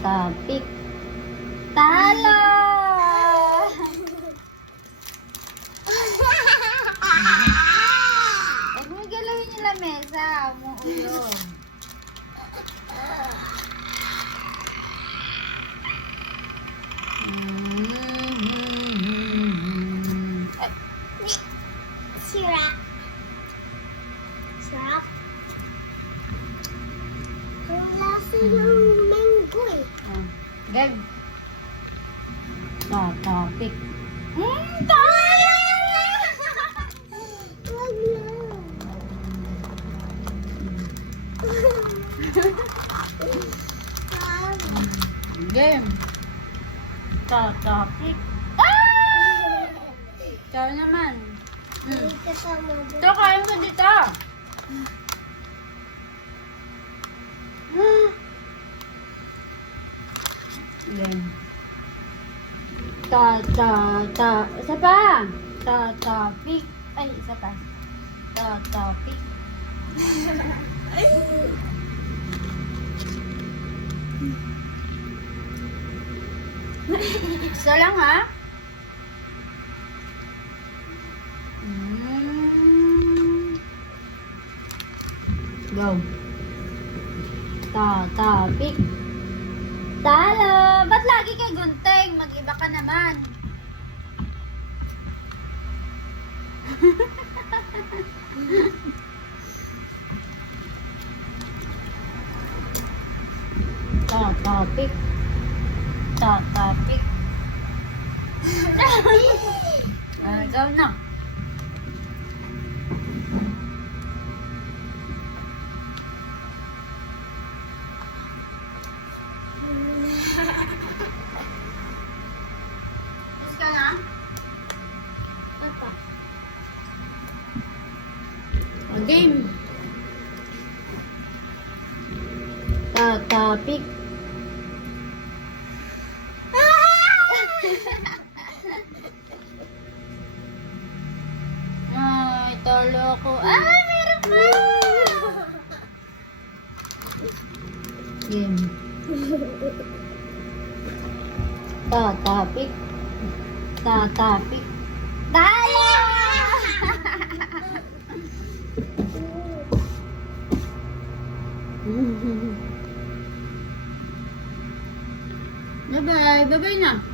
Topic. Talo! Huwag mo galawin yung lamesa. Umuulong. Syrup. Syrup. Ang lasa ng mango eh. Gag. Topic. Wag lang. Game. Topic. Ah! Ikaw naman. Kasama doon. Ito, kain ko dito. Game. Isa pa. Topic. Ay, isa pa. Topic. Isa lang ha. Go. Topic. Talo. Ba't lagi kay gunting? Mag-iba ka naman. Topic. Topic. Go na. Is ka na? Apa? Game. Topic. Ay, talo ko. Ah, meron pa! Game. Topic. Topic. Talo! Bye-bye. Bye-bye na.